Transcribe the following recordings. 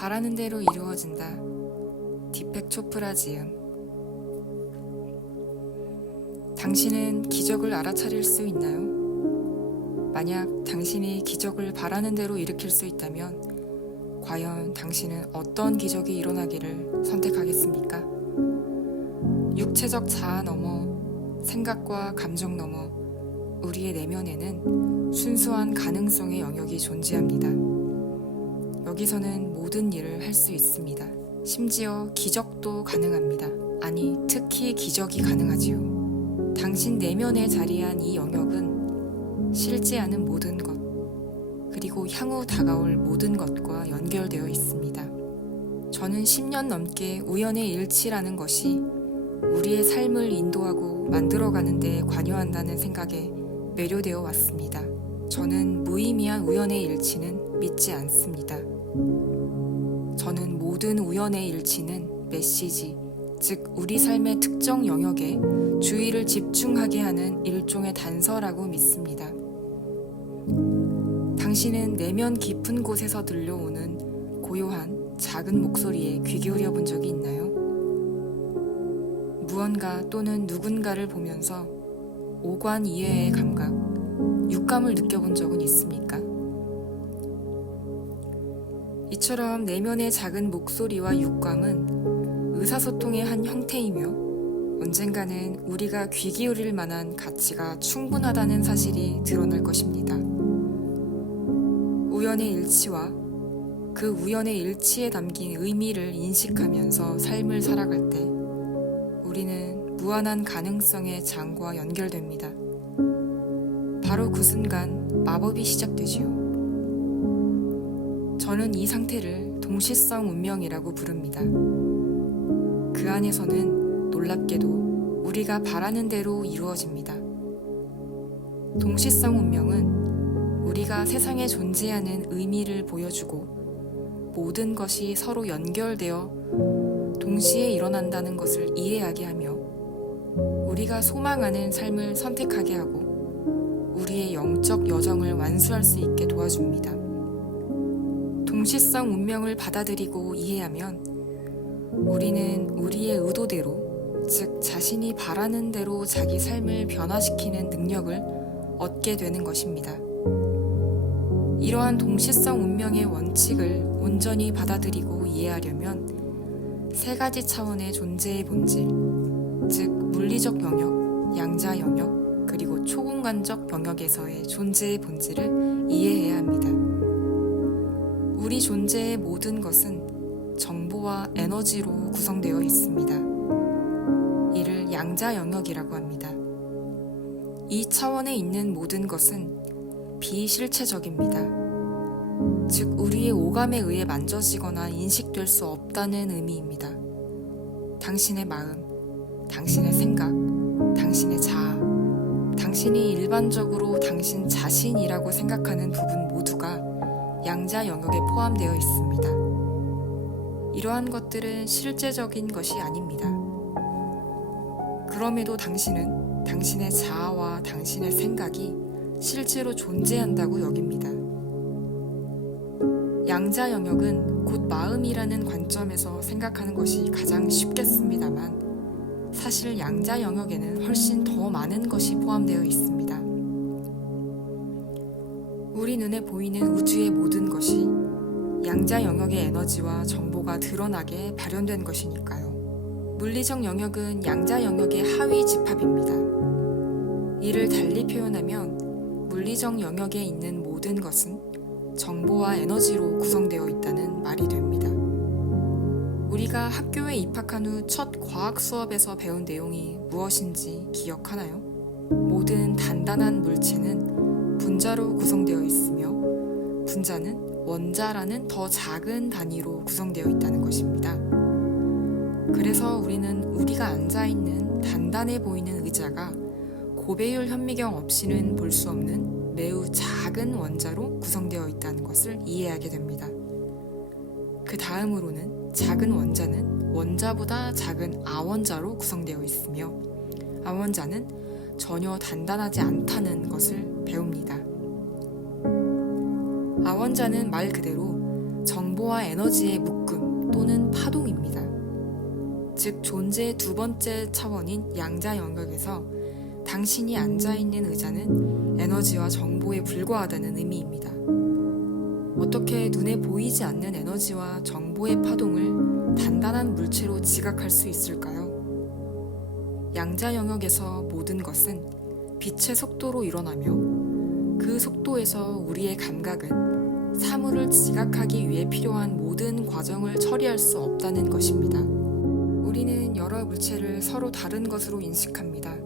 바라는 대로 이루어진다. 디펙 초프라 지음. 당신은 기적을 알아차릴 수 있나요? 만약 당신이 기적을 바라는 대로 일으킬 수 있다면 과연 당신은 어떤 기적이 일어나기를 선택하겠습니까? 육체적 자아 넘어 생각과 감정 넘어 우리의 내면에는 순수한 가능성의 영역이 존재합니다. 여기서는 모든 일을 할 수 있습니다. 심지어 기적도 가능합니다. 아니, 특히 기적이 가능하지요. 당신 내면에 자리한 이 영역은 실제하는 모든 것, 그리고 향후 다가올 모든 것과 연결되어 있습니다. 저는 10년 넘게 우연의 일치라는 것이 우리의 삶을 인도하고 만들어가는 데 관여한다는 생각에 매료되어 왔습니다. 저는 무의미한 우연의 일치는 믿지 않습니다. 저는 모든 우연의 일치는 메시지, 즉 우리 삶의 특정 영역에 주의를 집중하게 하는 일종의 단서라고 믿습니다. 당신은 내면 깊은 곳에서 들려오는 고요한 작은 목소리에 귀 기울여 본 적이 있나요? 무언가 또는 누군가를 보면서 오관 이외의 감각, 육감을 느껴본 적은 있습니까? 이처럼 내면의 작은 목소리와 육감은 의사소통의 한 형태이며 언젠가는 우리가 귀 기울일 만한 가치가 충분하다는 사실이 드러날 것입니다. 우연의 일치와 그 우연의 일치에 담긴 의미를 인식하면서 삶을 살아갈 때 우리는 무한한 가능성의 장과 연결됩니다. 바로 그 순간 마법이 시작되지요. 저는 이 상태를 동시성 운명이라고 부릅니다. 그 안에서는 놀랍게도 우리가 바라는 대로 이루어집니다. 동시성 운명은 우리가 세상에 존재하는 의미를 보여주고 모든 것이 서로 연결되어 동시에 일어난다는 것을 이해하게 하며 우리가 소망하는 삶을 선택하게 하고 우리의 영적 여정을 완수할 수 있게 도와줍니다. 동시성 운명을 받아들이고 이해하면 우리는 우리의 의도대로, 즉 자신이 바라는 대로 자기 삶을 변화시키는 능력을 얻게 되는 것입니다. 이러한 동시성 운명의 원칙을 온전히 받아들이고 이해하려면 세 가지 차원의 존재의 본질, 즉 물리적 영역, 양자 영역, 그리고 초공간적 영역에서의 존재의 본질을 이해해야 합니다. 우리 존재의 모든 것은 정보와 에너지로 구성되어 있습니다. 이를 양자 영역이라고 합니다. 이 차원에 있는 모든 것은 비실체적입니다. 즉 우리의 오감에 의해 만져지거나 인식될 수 없다는 의미입니다. 당신의 마음, 당신의 생각, 당신의 자아, 당신이 일반적으로 당신 자신이라고 생각하는 부분 모두가 양자 영역에 포함되어 있습니다. 이러한 것들은 실제적인 것이 아닙니다. 그럼에도 당신은 당신의 자아와 당신의 생각이 실제로 존재한다고 여깁니다. 양자 영역은 곧 마음이라는 관점에서 생각하는 것이 가장 쉽겠습니다만 사실 양자 영역에는 훨씬 더 많은 것이 포함되어 있습니다. 우리 눈에 보이는 우주의 모든 것이 양자 영역의 에너지와 정보가 드러나게 발현된 것이니까요. 물리적 영역은 양자 영역의 하위 집합입니다. 이를 달리 표현하면 물리적 영역에 있는 모든 것은 정보와 에너지로 구성되어 있다는 말이 됩니다. 우리가 학교에 입학한 후 첫 과학 수업에서 배운 내용이 무엇인지 기억하나요? 모든 단단한 물체는 분자로 구성되어 있으며 분자는 원자라는 더 작은 단위로 구성되어 있다는 것입니다. 그래서 우리는 우리가 앉아있는 단단해 보이는 의자가 고배율 현미경 없이는 볼 수 없는 매우 작은 원자로 구성되어 있다는 것을 이해하게 됩니다. 그 다음으로는 작은 원자는 원자보다 작은 아원자로 구성되어 있으며 아원자는 전혀 단단하지 않다는 것을 배웁니다. 아원자는 말 그대로 정보와 정보와 에너지의 묶음 또는 파동입니다. 즉 존재의 두 번째 차원인 양자 영역에서 당신이 앉아있는 의자는 에너지와 정보에 불과하다는 의미입니다. 어떻게 눈에 보이지 않는 에너지와 정보의 파동을 단단한 물체로 지각할 수 있을까요? 양자 영역에서 모든 것은 빛의 속도로 일어나며 그 속도에서 우리의 감각은 사물을 지각하기 위해 필요한 모든 과정을 처리할 수 없다는 것입니다. 우리는 여러 물체를 서로 다른 것으로 인식합니다.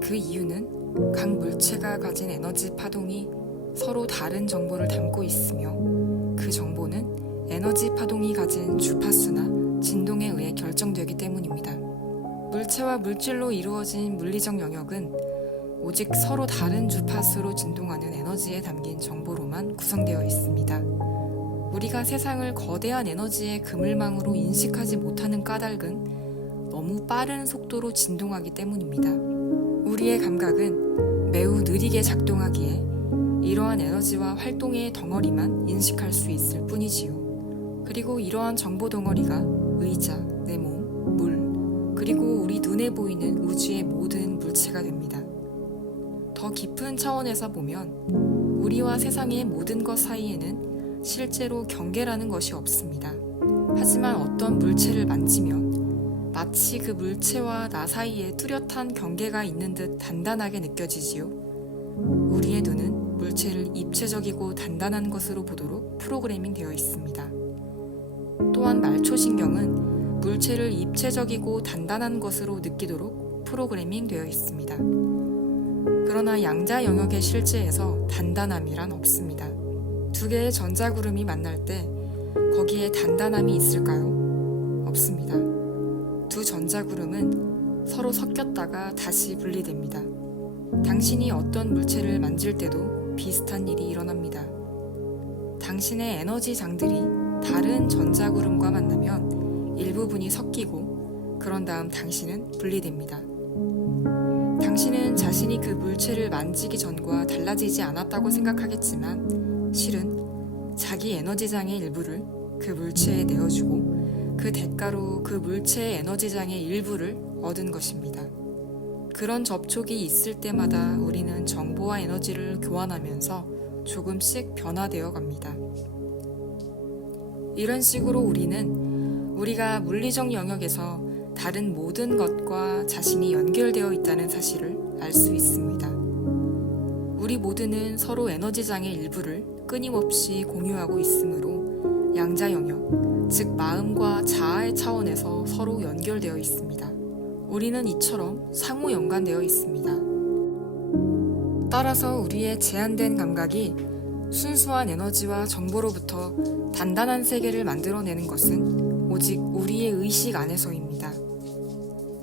그 이유는 각 물체가 가진 에너지 파동이 서로 다른 정보를 담고 있으며 그 정보는 에너지 파동이 가진 주파수나 진동에 의해 결정되기 때문입니다. 물체와 물질로 이루어진 물리적 영역은 오직 서로 다른 주파수로 진동하는 에너지에 담긴 정보로만 구성되어 있습니다. 우리가 세상을 거대한 에너지의 그물망으로 인식하지 못하는 까닭은 너무 빠른 속도로 진동하기 때문입니다. 우리의 감각은 매우 느리게 작동하기에 이러한 에너지와 활동의 덩어리만 인식할 수 있을 뿐이지요. 그리고 이러한 정보 덩어리가 의자, 내 몸, 물, 그리고 우리 눈에 보이는 우주의 모든 물체가 됩니다. 더 깊은 차원에서 보면 우리와 세상의 모든 것 사이에는 실제로 경계라는 것이 없습니다. 하지만 어떤 물체를 만지면 마치 그 물체와 나 사이에 뚜렷한 경계가 있는 듯 단단하게 느껴지지요. 우리의 눈은 물체를 입체적이고 단단한 것으로 보도록 프로그래밍 되어 있습니다. 또한 말초신경은 물체를 입체적이고 단단한 것으로 느끼도록 프로그래밍 되어 있습니다. 그러나 양자 영역의 실제에서 단단함이란 없습니다. 두 개의 전자구름이 만날 때 거기에 단단함이 있을까요? 없습니다. 두 전자구름은 서로 섞였다가 다시 분리됩니다. 당신이 어떤 물체를 만질 때도 비슷한 일이 일어납니다. 당신의 에너지 장들이 다른 전자구름과 만나면 일부분이 섞이고 그런 다음 당신은 분리됩니다. 당신은 자신이 그 물체를 만지기 전과 달라지지 않았다고 생각하겠지만 실은 자기 에너지장의 일부를 그 물체에 내어주고 그 대가로 그 물체의 에너지장의 일부를 얻은 것입니다. 그런 접촉이 있을 때마다 우리는 정보와 에너지를 교환하면서 조금씩 변화되어 갑니다. 이런 식으로 우리는 우리가 물리적 영역에서 다른 모든 것과 자신이 연결되어 있다는 사실을 알 수 있습니다. 우리 모두는 서로 에너지장의 일부를 끊임없이 공유하고 있으므로 양자 영역, 즉 마음과 자아의 차원에서 서로 연결되어 있습니다. 우리는 이처럼 상호 연관되어 있습니다. 따라서 우리의 제한된 감각이 순수한 에너지와 정보로부터 단단한 세계를 만들어내는 것은 오직 우리의 의식 안에서입니다.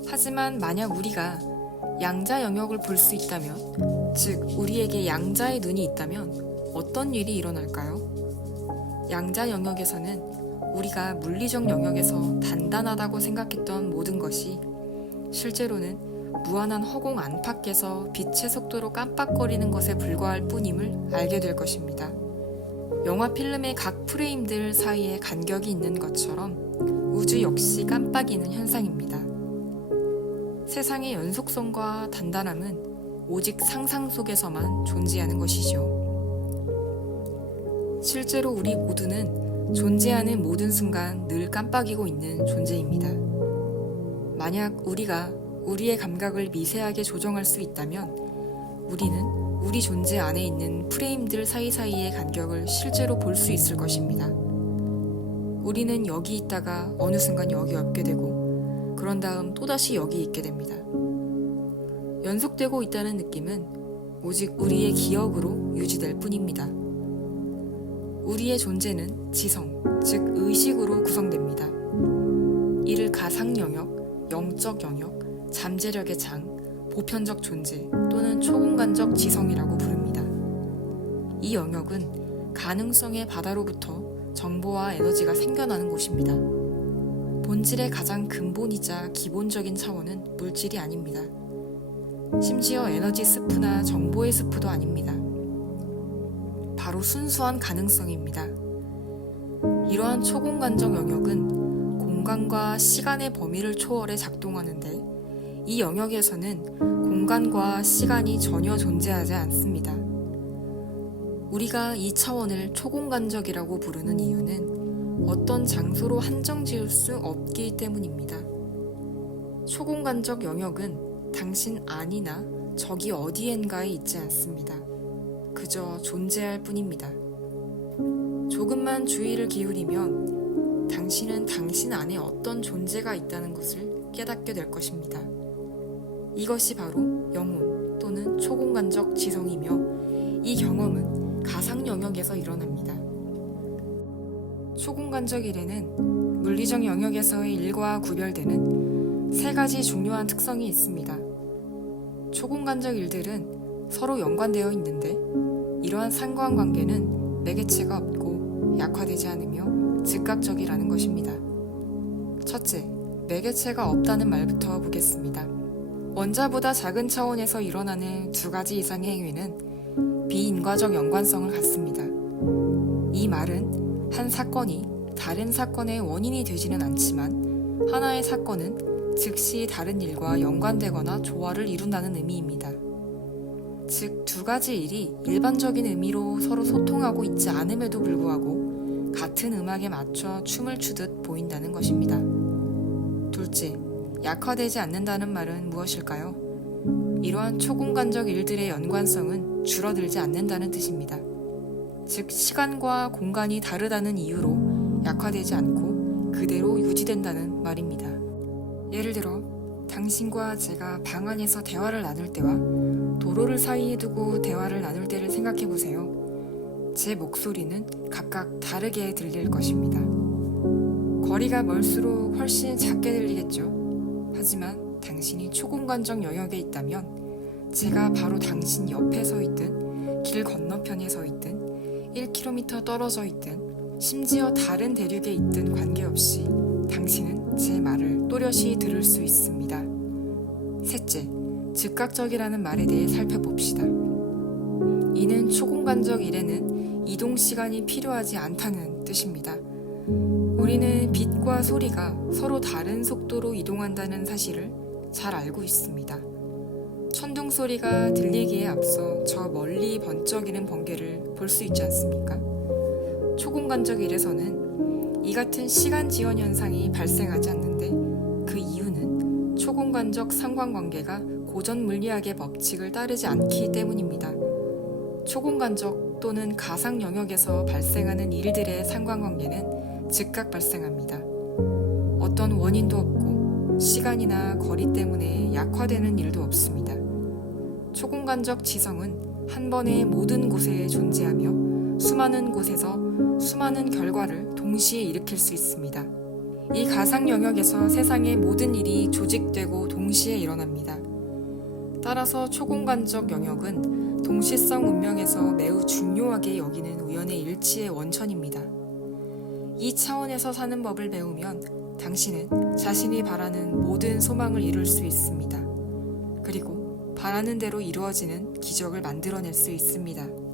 하지만 만약 우리가 양자 영역을 볼 수 있다면, 즉 우리에게 양자의 눈이 있다면 어떤 일이 일어날까요? 양자 영역에서는 우리가 물리적 영역에서 단단하다고 생각했던 모든 것이 실제로는 무한한 허공 안팎에서 빛의 속도로 깜빡거리는 것에 불과할 뿐임을 알게 될 것입니다. 영화 필름의 각 프레임들 사이에 간격이 있는 것처럼 우주 역시 깜빡이는 현상입니다. 세상의 연속성과 단단함은 오직 상상 속에서만 존재하는 것이죠. 실제로 우리 모두는 존재하는 모든 순간 늘 깜빡이고 있는 존재입니다. 만약 우리가 우리의 감각을 미세하게 조정할 수 있다면 우리는 우리 존재 안에 있는 프레임들 사이사이의 간격을 실제로 볼 수 있을 것입니다. 우리는 여기 있다가 어느 순간 여기 없게 되고 그런 다음 또다시 여기 있게 됩니다. 연속되고 있다는 느낌은 오직 우리의 기억으로 유지될 뿐입니다. 우리의 존재는 지성, 즉 의식으로 구성됩니다. 이를 가상 영역, 영적 영역, 잠재력의 장, 보편적 존재 또는 초공간적 지성이라고 부릅니다. 이 영역은 가능성의 바다로부터 정보와 에너지가 생겨나는 곳입니다. 본질의 가장 근본이자 기본적인 차원은 물질이 아닙니다. 심지어 에너지 스프나 정보의 스프도 아닙니다. 바로 순수한 가능성입니다. 이러한 초공간적 영역은 공간과 시간의 범위를 초월해 작동하는데 이 영역에서는 공간과 시간이 전혀 존재하지 않습니다. 우리가 이 차원을 초공간적이라고 부르는 이유는 어떤 장소로 한정 지을 수 없기 때문입니다. 초공간적 영역은 당신 안이나 저기 어디엔가에 있지 않습니다. 그저 존재할 뿐입니다. 조금만 주의를 기울이면 당신은 당신 안에 어떤 존재가 있다는 것을 깨닫게 될 것입니다. 이것이 바로 영혼 또는 초공간적 지성이며 이 경험은 가상 영역에서 일어납니다. 초공간적 일에는 물리적 영역에서의 일과 구별되는 세 가지 중요한 특성이 있습니다. 초공간적 일들은 서로 연관되어 있는데 이러한 상관관계는 매개체가 없고 약화되지 않으며 즉각적이라는 것입니다. 첫째, 매개체가 없다는 말부터 보겠습니다. 원자보다 작은 차원에서 일어나는 두 가지 이상의 행위는 비인과적 연관성을 갖습니다. 이 말은 한 사건이 다른 사건의 원인이 되지는 않지만 하나의 사건은 즉시 다른 일과 연관되거나 조화를 이룬다는 의미입니다. 즉, 두 가지 일이 일반적인 의미로 서로 소통하고 있지 않음에도 불구하고 같은 음악에 맞춰 춤을 추듯 보인다는 것입니다. 둘째, 약화되지 않는다는 말은 무엇일까요? 이러한 초공간적 일들의 연관성은 줄어들지 않는다는 뜻입니다. 즉, 시간과 공간이 다르다는 이유로 약화되지 않고 그대로 유지된다는 말입니다. 예를 들어 당신과 제가 방 안에서 대화를 나눌 때와 도로를 사이에 두고 대화를 나눌 때를 생각해 보세요. 제 목소리는 각각 다르게 들릴 것입니다. 거리가 멀수록 훨씬 작게 들리겠죠. 하지만 당신이 초공간적 영역에 있다면 제가 바로 당신 옆에 서 있든 길 건너편에 서 있든 1km 떨어져 있든 심지어 다른 대륙에 있든 관계없이 당신은 제 말을 또렷이 들을 수 있습니다. 셋째, 즉각적이라는 말에 대해 살펴봅시다. 이는 초공간적 일에는 이동 시간이 필요하지 않다는 뜻입니다. 우리는 빛과 소리가 서로 다른 속도로 이동한다는 사실을 잘 알고 있습니다. 천둥 소리가 들리기에 앞서 저 멀리 번쩍이는 번개를 볼 수 있지 않습니까? 초공간적 일에서는 이 같은 시간 지연 현상이 발생하지 않는데 그 이유는 초공간적 상관관계가 고전 물리학의 법칙을 따르지 않기 때문입니다. 초공간적 또는 가상 영역에서 발생하는 일들의 상관관계는 즉각 발생합니다. 어떤 원인도 없고 시간이나 거리 때문에 약화되는 일도 없습니다. 초공간적 지성은 한 번에 모든 곳에 존재하며 수많은 곳에서 수많은 결과를 동시에 일으킬 수 있습니다. 이 가상 영역에서 세상의 모든 일이 조직되고 동시에 일어납니다. 따라서 초공간적 영역은 동시성 운명에서 매우 중요하게 여기는 우연의 일치의 원천입니다. 이 차원에서 사는 법을 배우면 당신은 자신이 바라는 모든 소망을 이룰 수 있습니다. 그리고 바라는 대로 이루어지는 기적을 만들어낼 수 있습니다.